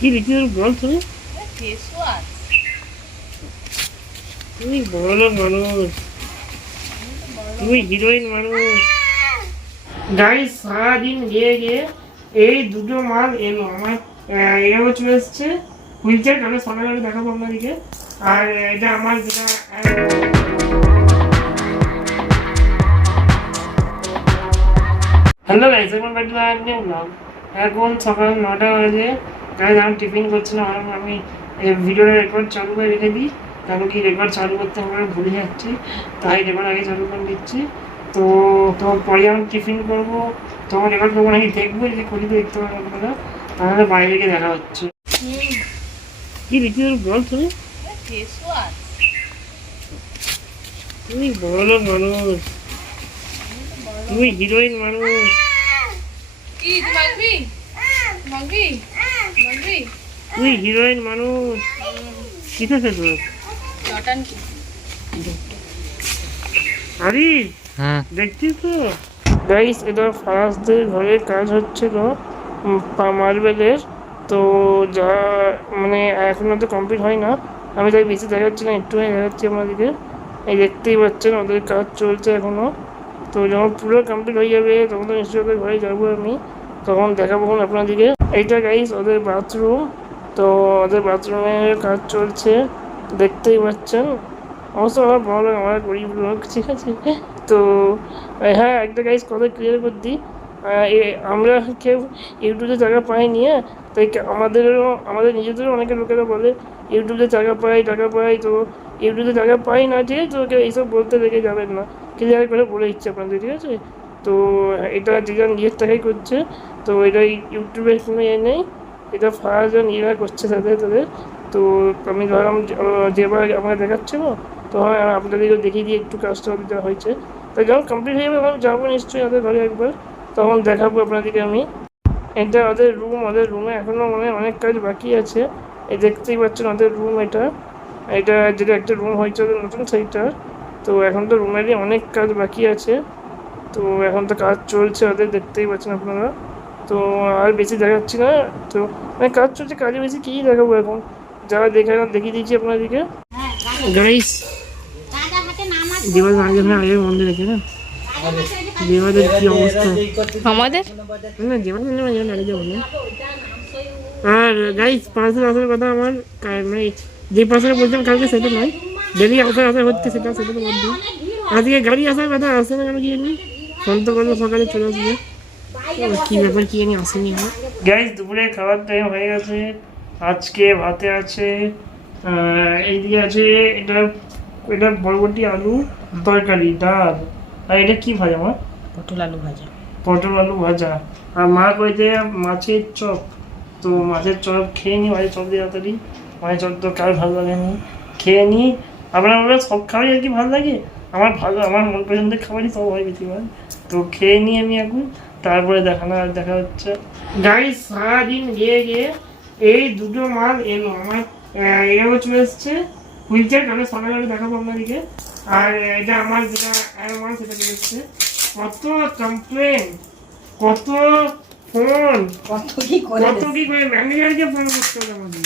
কি লিখি বল তুমি? তুমি বড় মানুষ, তুমি হিরোইন মানুষ। গাইস সারাদিন গিয়ে গিয়ে এই দুটো মাল এলো আমার। এও চলে এসছে হুইল চেয়ার, আমি সকালে দেখাবো আপনাদেরকে। আর এটা আমার যেটা হ্যালো গাইস, এখন এখন সকাল 9টা বাজে। গাইস আমি টিফিন করছি না, আমি ভিডিওটা রেকর্ড চালু করে রেখে দিই, কারণ কি রেকর্ড চালু করতে আমরা ভুলে যাচ্ছি, তাই রেকর্ড আগে চালু করে দিচ্ছি। তো তোমার পরে আমি টিফিন করবো, তখন রেকর্ড করবো নাকি দেখবো, যে করি দেখতে পাবো আপনারা। তাহলে বাইরে গিয়ে দেখা হচ্ছে। কি লিখি বল তুমি? তুমি বড় মানুষ, তুমি হিরোইন মানুষ। তুই হিরোইন মানুষ। কিসেছে তোর? আরে দেখছিস তো গাইস, এটা ফারাজদের ঘরে কাজ হচ্ছিল মার্বেলের। তো যা মানে এখনো তো কমপ্লিট হয় না, আমি তাই বেশি দেখাচ্ছি না, একটুখানি দেখাচ্ছি আপনাদেরকে। এই দেখতেই পাচ্ছেন ওদের কাজ চলছে এখনো। তো যখন পুরো কমপ্লিট হয়ে যাবে তখন তো নিশ্চয়ই ওদের ঘরে যাবো আমি, তখন দেখাবো আপনাদেরকে। এইটা গাইস ওদের বাথরুম। তো ওদের বাথরুমে কাজ চলছে, দেখতেই পাচ্ছেন। অবশ্য আমার ভালো লাগে, আমার গরিব লোক, ঠিক আছে। তো হ্যাঁ, একটা গাইস কথা ক্লিয়ার করে দিই, আমরা কেউ ইউটিউবে টাকা পাইনি, হ্যাঁ। তাই আমাদের নিজেদেরও অনেকে লোকেরা বলে ইউটিউবে টাকা পাই। তো ইউটিউবে টাকা পাই না, ঠিক আছে। তো এইসব বলতে রেখে যাবেন না, ক্লিয়ার করে বলে দিচ্ছে আপনাদের, ঠিক আছে। তো এটা যে নিজের টাকাই করছে, তো এটা ইউটিউবের কোনো ইয়ে নেই, এটা ফারাজন ইয়েরা করছে তাদের। তো আমি ধরলাম যেবার আমাকে দেখাচ্ছিল, তো হ্যাঁ আপনাদেরকেও দেখিয়ে দিয়ে একটু কাজটা দেওয়া হয়েছে। তো যখন কমপ্লিট হয়ে যাবে আমি যাবো নিশ্চয়ই ওদের ঘরে একবার, তখন দেখাবো আপনাদেরকে আমি। এটা ওদের রুমে এখনও মানে অনেক কাজ বাকি আছে। এই দেখতেই পাচ্ছেন ওদের রুম, এটা যেটা একটা রুম হয়েছে ওদের নতুন সেইটা। তো এখন তো রুমেরই অনেক কাজ বাকি আছে, তো এখন তো কাজ চলছে ওদের, দেখতেই পাচ্ছেন আপনারা। তো আর বেশি দেখাচ্ছি না, তো মানে কাজ চলছে, কাজে বেশি কী দেখাবো এখন, যারা দেখিয়ে দিয়েছি আপনাদেরকে। গাইস দেওয়াল আগে মন্দির আছে না, দেওয়ালের কি অবস্থা আমাদের না, দেওয়াল আগে যাবো না। আর গাইস পার্সেল আসার কথা আমার, মানে যে পার্সেল বলছিলাম কালকে সেটা নয়, ডেলি আসা হচ্ছে সেটা তো বলছি। আজকে গাড়ি আসার কথা আসে না কেন কি জানি, ফোন তো করলো সকালে চলে আসবে, কি ব্যাপার কি জানি আসেনি। গাইস দুপুরে খাওয়ার টাইম হয়ে গেছে। আজকে ভাতে আছে, এইদিকে আছে এটা বরবটি আলু তরকারি, ডাল, আর এটা কি ভাজা মা? পটল আলু ভাজা। আর মা কইতে মাছের চপ। তো মাছের চপ খেয়ে নিই, মাছের চপ দিয়ে তাড়াতাড়ি, মাছের চপ তো কার ভালো লাগে না, খেয়ে নিই। আপনার সব খাবারই আর কি ভালো লাগে, আমার মন পছন্দের খাবারই সব হয় বেশিরভাগ। তো খেয়ে নিই আমি এখন, তারপরে দেখা হচ্ছে। গাড়ি সারাদিন গিয়ে গিয়ে এই দুটো মাল এলো আমার। এও চলে এসছে হুইল চেয়ার, আমি সকালে দেখাবো আপনাদেরকে। আর এটা আমার যেটা মাল সেটা চলে এসছে। কত কমপ্লেন, কত ফোন, কত কি করে ম্যানেজারকে ফোন করতে হবে আমাদের।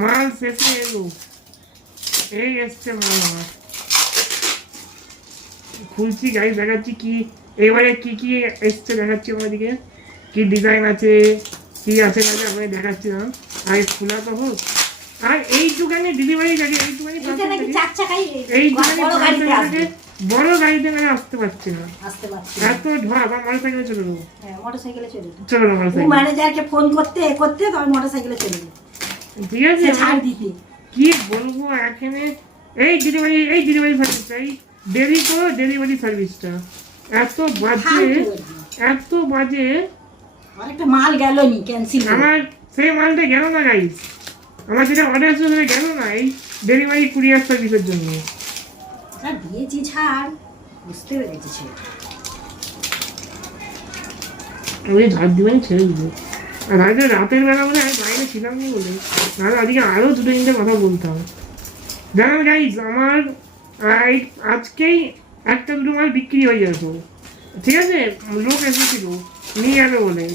মাল শেষে এলো, এই এসছে মাল আমার। খুলছি গাড়ি, দেখাচ্ছি কি এবারে কি কি এসছে, দেখাচ্ছি আমাদেরকে কি ডিজাইন আছে, কি আছে আপনাকে দেখাচ্ছি না। আর খোলা তো হোক, আর এইটুখানি ডেলিভারি গাড়ি, বড় গাড়িতে মানে আসতে পারছি না, এত ধোয়া। মোটরসাইকেলে চলে যাবো, চলো ম্যানেজারকে ফোন করতে তখন মোটরসাইকেলে চলে যাবো, ঠিক আছে। কি বলবো এখানে, এই ডেলিভারি সার্ভিসটা, এই ডেলিভারি সার্ভিসটা এত বাজে। আরেকটা মাল গেল নি, ক্যান্সেল। আমার সেই মালটা গেল না গাইস, আমার যেটা অর্ডার ছিল সেটা গেল না এই ডেলিভারি কুরিয়ার সার্ভিসের জন্য। দিয়েছি ছাড়, বুঝতে পেরেছি। ওই ধার দিবেন ছেড়ে দিল। আর রাতের বেলা বলে আমি বাইরে ছিলাম নি বলে, নাহলে আজকে আরও 2-3টে কথা বলতাম। জানেন গাইস, আমার আজকেই 1-2 মাল বিক্রি হয়ে যেত, ঠিক আছে। লোক এসেছিল নিয়ে যাবে বলে,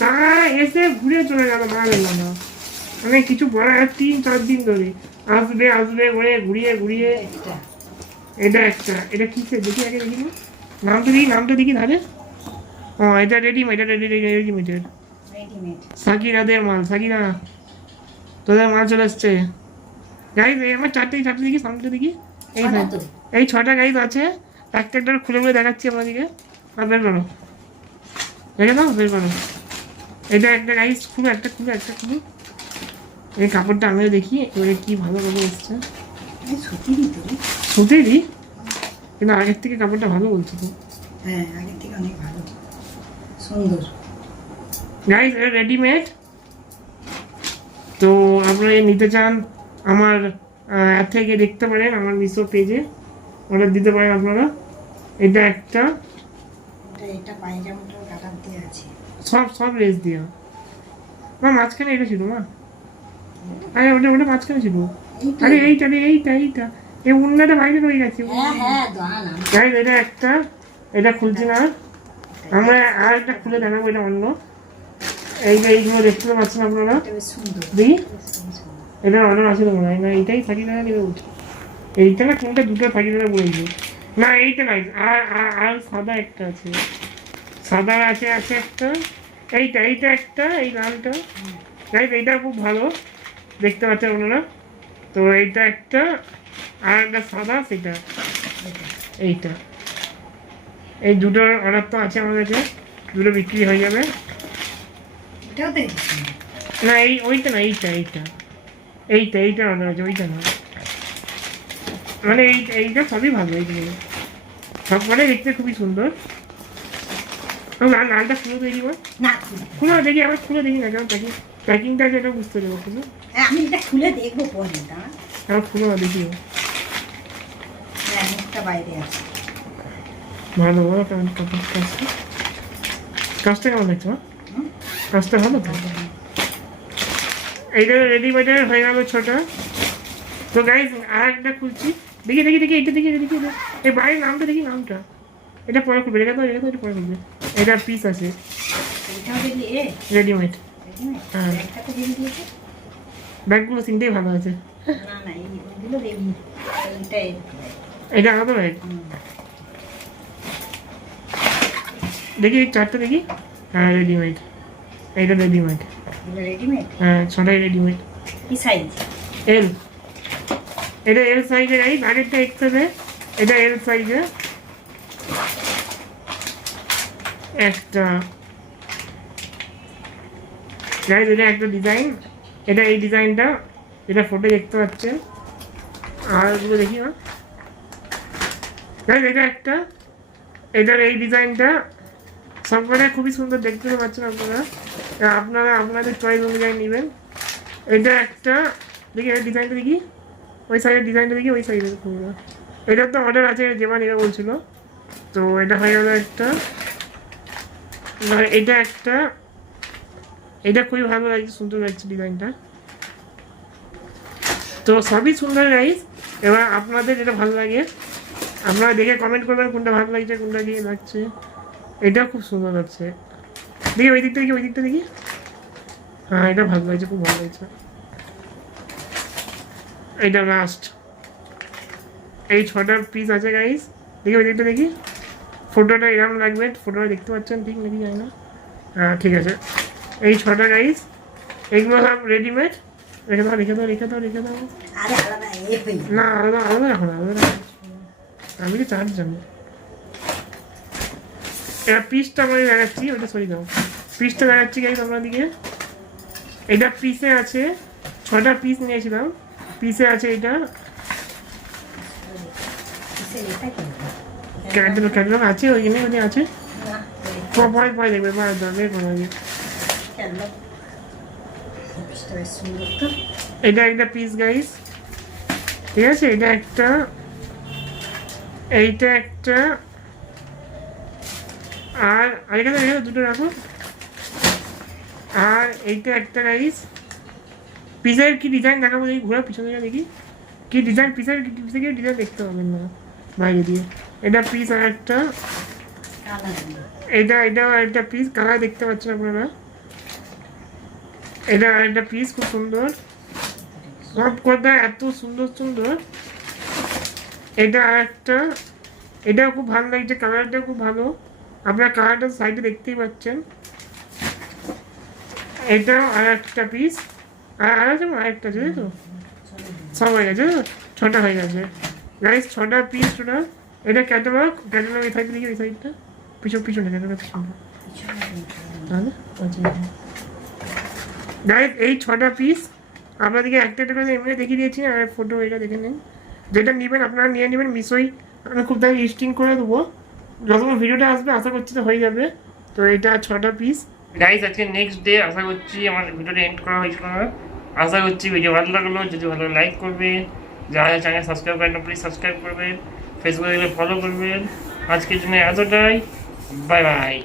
তারা এসে ঘুরে চলে গেল, মাল এলো না। মানে কিছু বলার 3-4 দিন ধরে আসবে আসবে করে ঘুরিয়ে ঘুরিয়ে। এটা এটা একটা, এটা কিসের দেখি আগে দেখি না, নামটা দেখি তাহলে। ও এটা রেডিমেড, এটা রেডিমেডের রেডিমেড। সাকিরাদের মাল। সাকিরা তোদের মাল চলে এসছে গাইজ। এই আমার চারটে দেখি, সামনে দেখি। এই ছটা দেখ, তো। এই 6টা গাইজ আছে। একটা একটা করে খুলে খুলে দেখাচ্ছি আপনাদেরকে। আর বের করো, দেখে নাও, বের করো। এটা একটা গাইজ, খুলে একটা খুলে। এই কাপড়টা আমিও দেখি এবারে কি ভালো ভালো এসছে। এই সুতিরই তো রে। সুতিরই, কিন্তু আগের থেকে কাপড়টা ভালো বলছে তো। হ্যাঁ, আগের থেকে অনেক ভালো, সুন্দর। গাইজ এটা রেডিমেড। তো আপনারা নিতে চান আমার অ্যাপ থেকে দেখতে পারেন, আমার মিশো পেজে অর্ডার দিতে পারেন আপনারা। এটা একটা, এটা পায়জামাটাও কাটার দিয়ে আছে। সব লেস দিয়া। মা মাঝখানে এটা ছিল মা, আরে ওটা মাঝখানে ছিল। এই তো। আরে এইটা এই উন্নাটা বাইরে রয়ে গেছে। হ্যাঁ দাঁড়ান, গাইজ এটা একটা, এটা খুলছি না। আমরা আর একটা খুলে দেখাবো, এটা অন্য। এইগুলো দেখতে পাচ্ছেন আপনারা। এটা বেশ সুন্দর। দেখি বেশ সুন্দর। এটা অর্ডার আছে তো মনে হয় না, এইটাই থাকি না দেবে বলছে। এইটা না কোনটা, দুটো থাকি না বলেছি না, এইটা নাই। আর সাদা একটা আছে, সাদা আছে একটা। এইটা একটা, এই লালটা। গাইজ এইটা খুব ভালো, দেখতে পাচ্ছেন আপনারা। তো এইটা একটা, আর একটা সাদা, সেটা এইটা। এই দুটোর অর্ডার তো আছে আমার কাছে, দুটো বিক্রি হয়ে যাবে। এটাও তো হেবি সুন্দর। না ওইটা না, এইটা অর্ডার আছে, ওইটা না। মানে এইটা সবই ভালো, এইগুলো সব মানে দেখতে খুবই সুন্দর। লালটা খুলে দেখি বল, না, খুলে দেখি, আবার খুলে দেখি না, কারণ প্যাকিংটা আছে এটা বুঝতে দেবো। খুলে আমি এটা খুলে দেখবো পরে, দাঁড়া। আবার খুলে না দেখিও, হ্যাঁ, মুখটা বাইরে আছে। ভালো বলো কেমন কাজটা কেমন দেখছো? কাজটা ভালো তো। এইটা রেডিমেডের হয়ে গেল 6টা। তো গাইজ আর একটা খুলছি, দেখি এটা দেখি এই বাইরের নামটা দেখি, নামটা। এটা পরে খুলবে, এটা পরে খুলবে। এটা পিস আছে এটাও দেখলি রেডিমেড। রেডিমেড। হ্যাঁ। ব্যাগটা তো দেখে দিয়েছে। ব্যাগগুলো তিনটেই ভালো আছে। না ওইগুলো দেখি। এইটাই। এটা আলাদা ব্যাগ, দেখি এই 4টা দেখি। হ্যাঁ রেডিমেড, এইটা রেডিমেড। এগুলো রেডিমেড। হ্যাঁ 6টাই রেডিমেড। কি সাইজ? এল, এটা এল সাইজের। এই আগেরটা এক্সেলে, এটা এল সাইজে একটা। গাইজ এটা একটা ডিজাইন, এটা এই ডিজাইনটা, এটা ফটো দেখতে পাচ্ছেন। আর এগুলো দেখি না গাইজ, এটা একটা, এটার এই ডিজাইনটা সবকটা খুবই সুন্দর দেখতে পাচ্ছেন আপনারা। আপনাদের চয়েস অনুযায়ী নেবেন। এটা একটা, দেখি এই ডিজাইনটা দেখি, ওই সাইডের ডিজাইনটা দেখি, ওই সাইডের খুবই। এটার তো অর্ডার আছে, যেমন নেবে বলছিল। তো এটা হয়ে গেল একটা। এটা একটা, এটা খুবই ভালো লাগছে, সুন্দর লাগছে ডিজাইনটা। তো সবই সুন্দর গাইজ। এবার আপনাদের যেটা ভালো লাগে আপনারা দেখে কমেন্ট করবেন, কোনটা ভালো লাগছে, কোনটা দিয়ে লাগছে। এটা খুব সুন্দর লাগছে, দেখি ওই দিকটা দেখি। হ্যাঁ এটা ভালো লাগছে, খুব ভালো লাগছে। এইটা লাস্ট, এই 6টা পিস আছে গাইজ। দেখি ওই দিকটা দেখি, ফটোটা এরকম লাগবে, ফটোটা দেখতে পাচ্ছেন ঠিক নাকি জানি না। হ্যাঁ ঠিক আছে, এই 6টা গাইজ, এগুলো সব রেডিমেড। রেখে দাও। আরে আলাদা হয়ে না আলাদা রাখো না, আমি তো চার্জ জানি। এবার পিসটা আমি দেখাচ্ছি, ওইটা সরি দাও। পিসটা দেখাচ্ছি গাইজ আপনাদিকে। এটা পিসে আছে, 6টা পিস নিয়েছিলাম। পিসে আছে এটা ক্যাটালগ আছে, ওইখানে আছে। ভয় দেখবে, বের করা যায়। এটা একটা পিস গাইজ, ঠিক আছে। এটা একটা, এইটা একটা, আর আরেকটা দুটো রাখো। আর এইটা একটা গাইজ। পিসের কি ডিজাইন দেখাবো দেখি, ঘোরা পিছনে দেখি কি ডিজাইন। পিসের কি ডিজাইন দেখতে পাবেন না বাইরে দিয়ে। এটা পিস আর একটা, এটাও একটা পিস, কালার দেখতে পাচ্ছেন আপনারা। এটা একটা পিস খুব সুন্দর, সব কথা এত সুন্দর সুন্দর। এটা একটা, এটাও খুব ভালো লাগছে, কালারটা খুব ভালো, আপনার কালারটা সাইডে দেখতেই পাচ্ছেন। এটাও আর একটা পিস, আর আছে আরেকটা আছে, তাই তো সব হয়ে গেছে, ছটা হয়ে গেছে গাইস, ছটা পিস টোটাল। এটা ক্যাটালগ, ক্যাটালগ এই সাইড লিখে, এই সাইডটা পিছনে ক্যাটালগ পিছনে, তাহলে গাইস এই ছটা পিস আপনাদেরকে একটা একটা করে এমনি দেখিয়ে দিয়েছি, আর ফটো এটা দেখে নিন। যেটা নেবেন আপনারা নিয়ে নেবেন, মিশোই আমি খুব তাড়াতাড়ি লিস্টিং করে দেবো, যখন ভিডিওটা আসবে আশা করছি তো হয়ে যাবে। তো এটা ছটা পিস গাইস। আজকে নেক্সট ডে, আশা করছি আমার ভিডিওটা এন্ড করা হয়েছিল না, আশা করছি ভিডিও ভালো লাগলো। যদি ভালো লাইক করবেন, যারা চ্যানেল সাবস্ক্রাইব করেন না প্লিজ সাবস্ক্রাইব করবেন, ফেসবুকে ফলো করবেন। আজকের জন্য এতটাই, বাই বাই।